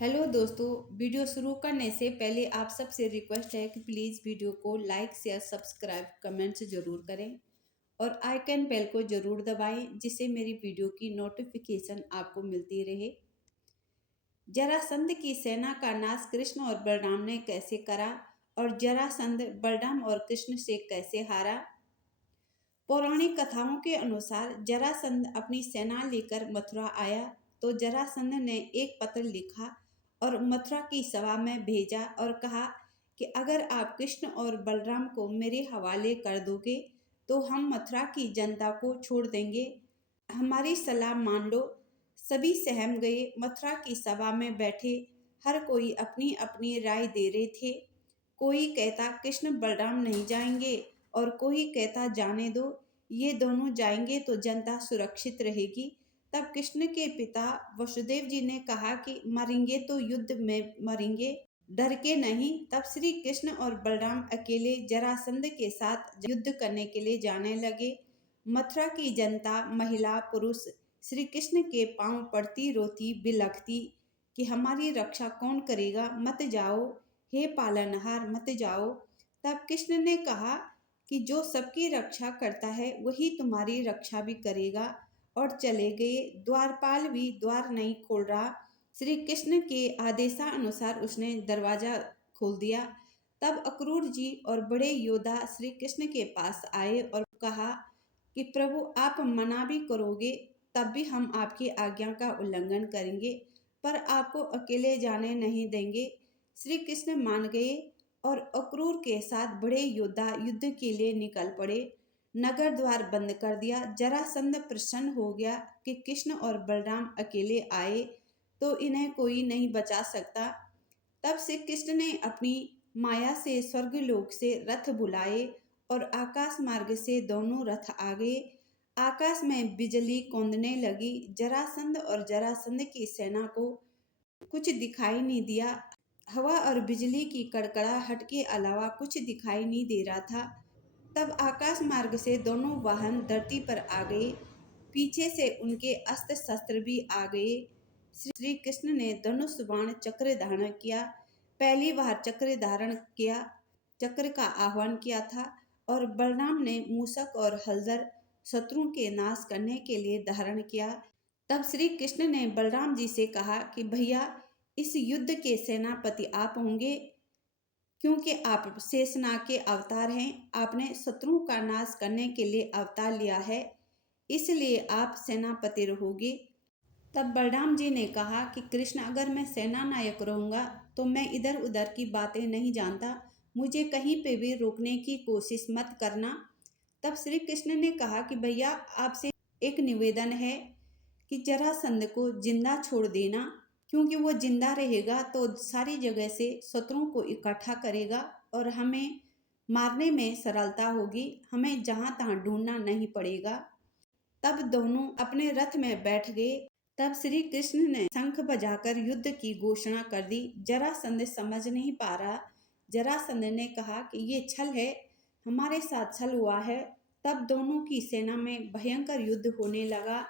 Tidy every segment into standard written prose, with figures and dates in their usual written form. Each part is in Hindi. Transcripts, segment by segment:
हेलो दोस्तों। वीडियो शुरू करने से पहले आप सबसे रिक्वेस्ट है कि प्लीज़ वीडियो को लाइक शेयर सब्सक्राइब कमेंट्स ज़रूर करें और आइकन बेल को ज़रूर दबाएं जिससे मेरी वीडियो की नोटिफिकेशन आपको मिलती रहे। जरासंध की सेना का नाश कृष्ण और बलराम ने कैसे करा और जरासंध बलराम और कृष्ण से कैसे हारा। पौराणिक कथाओं के अनुसार जरासंध अपनी सेना लेकर मथुरा आया तो जरासंध ने एक पत्र लिखा और मथुरा की सभा में भेजा और कहा कि अगर आप कृष्ण और बलराम को मेरे हवाले कर दोगे तो हम मथुरा की जनता को छोड़ देंगे। हमारी सलाह मान लो। सभी सहम गए। मथुरा की सभा में बैठे हर कोई अपनी अपनी राय दे रहे थे। कोई कहता कृष्ण बलराम नहीं जाएंगे और कोई कहता जाने दो, ये दोनों जाएंगे तो जनता सुरक्षित रहेगी। तब कृष्ण के पिता वसुदेव जी ने कहा कि मरेंगे तो युद्ध में मरेंगे, डर के नहीं। तब श्री कृष्ण और बलराम अकेले जरासंध के साथ युद्ध करने के लिए जाने लगे। मथुरा की जनता महिला पुरुष श्री कृष्ण के पांव पड़ती रोती बिलखती कि हमारी रक्षा कौन करेगा, मत जाओ, हे पालनहार मत जाओ। तब कृष्ण ने कहा कि जो सबकी रक्षा करता है वही तुम्हारी रक्षा भी करेगा, और चले गए। द्वारपाल भी द्वार नहीं खोल रहा। श्री कृष्ण के आदेशानुसार उसने दरवाजा खोल दिया। तब अक्रूर जी और बड़े योद्धा श्री कृष्ण के पास आए और कहा कि प्रभु आप मना भी करोगे तब भी हम आपकी आज्ञा का उल्लंघन करेंगे, पर आपको अकेले जाने नहीं देंगे। श्री कृष्ण मान गए और अक्रूर के साथ बड़े योद्धा युद्ध के लिए निकल पड़े। नगर द्वार बंद कर दिया। जरासंध प्रसन्न हो गया कि कृष्ण और बलराम अकेले आए तो इन्हें कोई नहीं बचा सकता। तब से कृष्ण ने अपनी माया से स्वर्गलोक से रथ बुलाए और आकाश मार्ग से दोनों रथ आ गए। आकाश में बिजली कौंदने लगी। जरासंध और जरासंध की सेना को कुछ दिखाई नहीं दिया। हवा और बिजली की कड़कड़ाहट के अलावा कुछ दिखाई नहीं दे रहा था। तब आकाश मार्ग से दोनों वाहन धरती पर आ गए। पीछे से उनके अस्त्र शस्त्र भी आ गए। श्री कृष्ण ने धनुष बाण चक्र धारण किया। पहली बार चक्र धारण किया, चक्र का आह्वान किया था, और बलराम ने मूषक और हलधर शत्रुओं के नाश करने के लिए धारण किया। तब श्री कृष्ण ने बलराम जी से कहा कि भैया, इस युद्ध के सेनापति आप होंगे क्योंकि आप शेषनाग के अवतार हैं। आपने शत्रुओं का नाश करने के लिए अवतार लिया है, इसलिए आप सेनापति रहोगे। तब बलराम जी ने कहा कि कृष्ण, अगर मैं सेना नायक रहूंगा तो मैं इधर उधर की बातें नहीं जानता, मुझे कहीं पे भी रोकने की कोशिश मत करना। तब श्री कृष्ण ने कहा कि भैया, आपसे एक निवेदन है कि जरासंध को जिंदा छोड़ देना, क्योंकि वो जिंदा रहेगा तो सारी जगह से शत्रुओं को इकट्ठा करेगा और हमें मारने में सरलता होगी, हमें जहां तहां ढूंढना नहीं पड़ेगा। तब दोनों अपने रथ में बैठ गए। तब श्री कृष्ण ने शंख बजाकर युद्ध की घोषणा कर दी। जरासंध समझ नहीं पा रहा। जरासंध ने कहा कि ये छल है, हमारे साथ छल हुआ है। तब दोनों की सेना में भयंकर युद्ध होने लगा।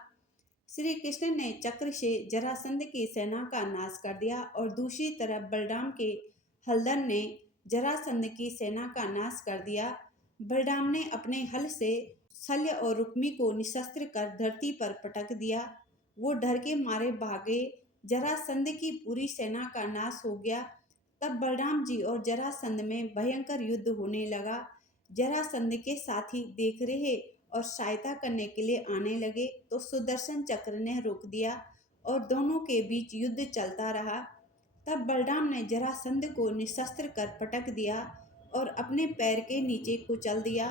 श्री कृष्ण ने चक्र से जरासंध की सेना का नाश कर दिया और दूसरी तरफ बलराम के हलधर ने जरासंध की सेना का नाश कर दिया। बलराम ने अपने हल से शल्य और रुक्मी को निशस्त्र कर धरती पर पटक दिया। वो डर के मारे भागे। जरासंध की पूरी सेना का नाश हो गया। तब बलराम जी और जरासंध में भयंकर युद्ध होने लगा। जरासंध के साथी देख रहे और सहायता करने के लिए आने लगे तो सुदर्शन चक्र ने रोक दिया और दोनों के बीच युद्ध चलता रहा। तब बलराम ने जरासंध को निशस्त्र कर पटक दिया और अपने पैर के नीचे कुचल दिया।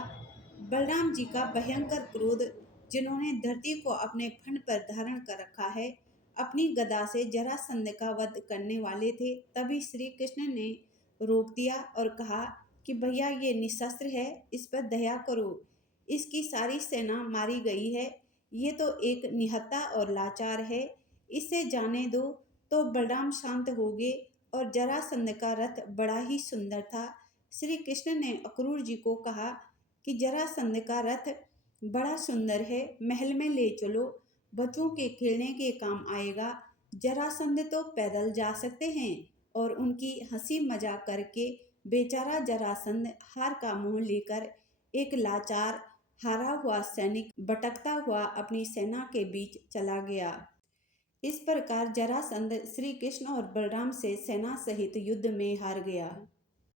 बलराम जी का भयंकर क्रोध, जिन्होंने धरती को अपने फंड पर धारण कर रखा है, अपनी गदा से जरासंध का वध करने वाले थे। तभी श्री कृष्ण ने रोक दिया और कहा कि भैया, ये निशस्त्र है, इस पर दया करो, इसकी सारी सेना मारी गई है, ये तो एक निहत्था और लाचार है, इसे जाने दो। तो बलराम शांत हो गए और जरासंध का रथ बड़ा ही सुंदर था। श्री कृष्ण ने अक्रूर जी को कहा कि जरासंध का रथ बड़ा सुंदर है, महल में ले चलो, बच्चों के खेलने के काम आएगा। जरासंध तो पैदल जा सकते हैं। और उनकी हंसी मजाक करके बेचारा जरासंध हार का मुंह लेकर एक लाचार हारा हुआ सैनिक भटकता हुआ अपनी सेना के बीच चला गया। इस प्रकार जरासंध श्री कृष्ण और बलराम से सेना सहित युद्ध में हार गया।